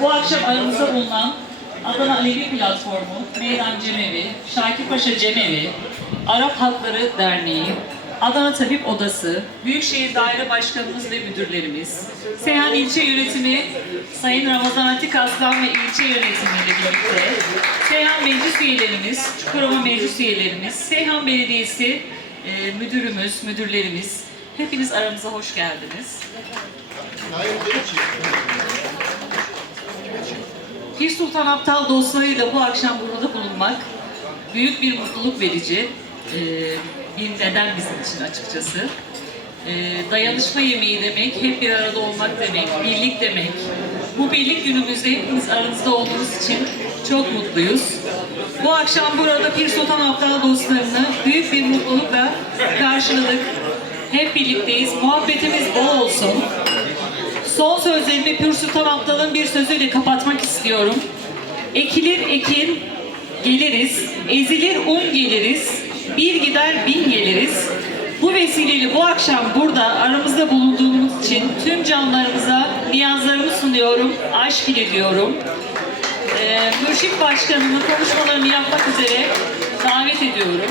Bu akşam aramızda bulunan Adana Alevi Platformu, Meydan Cemevi, Şakirpaşa Cemevi, Arap Halkları Derneği, Adana Tabip Odası, Büyükşehir Daire Başkanımız ve müdürlerimiz, Seyhan İlçe Yönetimi Sayın Ramazan Atik Aslan ve ilçe yönetimiyle birlikte, Seyhan Meclis üyelerimiz, Çukurova Meclis üyelerimiz, Seyhan Belediyesi e, müdürümüz, müdürlerimiz, hepiniz aramıza hoş geldiniz. Pir Sultan Aptal dostlarıyla bu akşam burada bulunmak büyük bir mutluluk verici e, bir neden bizim için açıkçası. E, dayanışma yemeği demek, hep bir arada olmak demek, birlik demek. Bu birlik günümüzde hepiniz aranızda olduğunuz için çok mutluyuz. Bu akşam burada Pir Sultan Aptal dostlarını büyük bir mutlulukla karşıladık. Hep birlikteyiz. Muhabbetimiz bol olsun. Sözlerimi Pür Sultan Abdal'ın bir sözüyle kapatmak istiyorum. Ekilir ekin geliriz, ezilir un geliriz, bir gider bin geliriz. Bu vesileyle bu akşam burada aramızda bulunduğumuz için tüm canlarımıza niyazlarımı sunuyorum, aşk ile diyorum. Ee, Mürşit Başkanımın konuşmalarını yapmak üzere davet ediyorum.